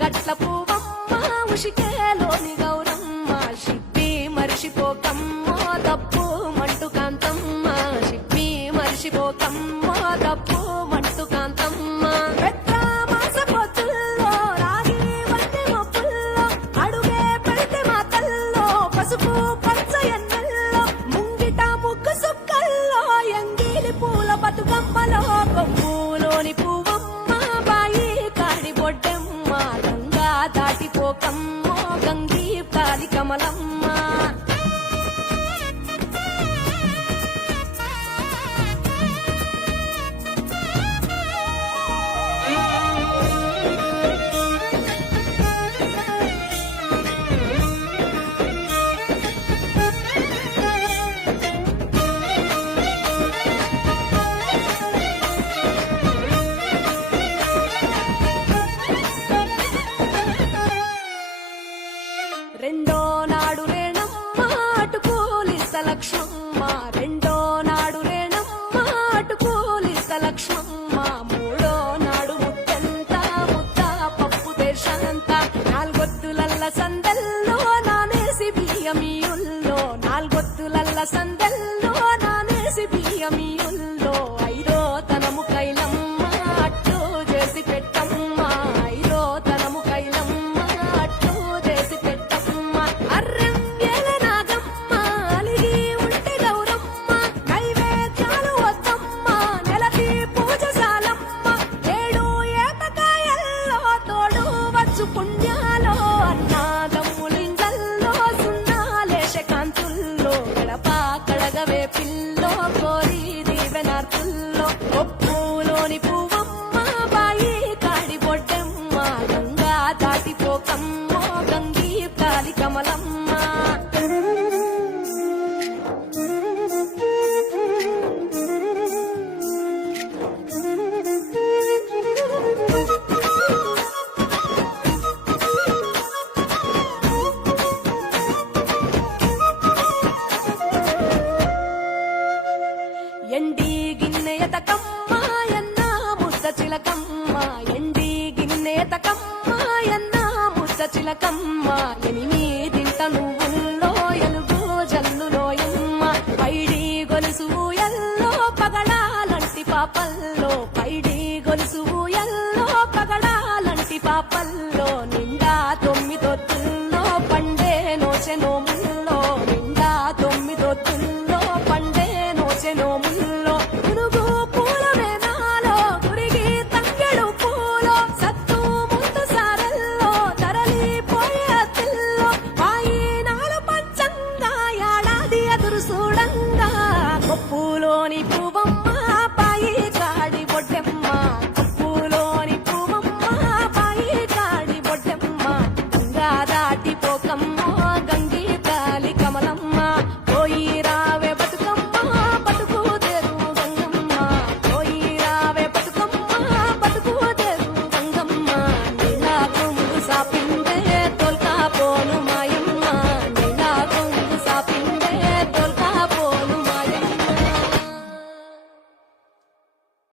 గట్ల పువ్వమ్మ ఉషికేలోని గౌరమ్మ షిప్పి మరిషిపోకమ్మ తప్పు మంటు కాంతమ్మ షిప్పి మరిషిపోకమ్మ తప్పు మంటు కాంతమ్మ పెద్ద మాస పొత్తుల్లో రాగి వంటి మొప్పుల్లో అడుగే పెడితే మా తల్లో పసుపు పచ్చ ఎన్నెల్లో ముంగిట ముగ్గు సుక్కల్లో ఎంగిలి పూల బతుకమ్మలో కొమ్ములోని పువ్వమ్మ బాయి కాడి బొడ్డెమ్మ గంగా దాటిపోకమ్మ గంగీ కాలి కమలమ్మ రెండో నాడు రేణమ్మ అటుకూలిస్త లక్ష్మమ్మ రెండో నాడు రేణమ్మ అటుకూలిస్త లక్ష్మమ్మ మూడో నాడు ముట్టంత ముద్ద పప్పు దేశంత నాలుగొత్తులల్ల సందల్లో నానేసి బియ్యమియుల్లో నాలుగొత్తులల్ల సందల్లో నానేసి బియ్యమియుల్లో ఐదో తనము కైలమ్మ అట్టు చేసి పెట్టమ్మ ఐదో తనము కైలమ్మ అట్టు చేసి పెట్టమ్మ అర్రం ఏల నాగమ్మ అలిగి ఉంటే గౌరమ్మ నైవేద్యాలు వద్దమ్మ నెలకి పూజశాలమ్మ ఏడు ఏపకాయల్లో తోడు వచ్చు పుణ్యాలో అన్నాదమ్ములింగల్లో సున్నాలేశ కాంతుల్లో గడప కడగవే పిల్లో కోరి దీవెనార్తుల్లో ఒప్పులోని పువ్వమ్మ బాయి కాడి బొడ్డెమ్మ గంగా దాటిపోకమ్మ గంగీ కాలి కమలమ్మ ఎండి గిన్నెయతకమ్మ ఎన్న ముద్ద చిలకమ్మ ఎండి గిన్నెయతకమ్మ ఎన్న ముద్ద చిలకమ్మ ఎనిమి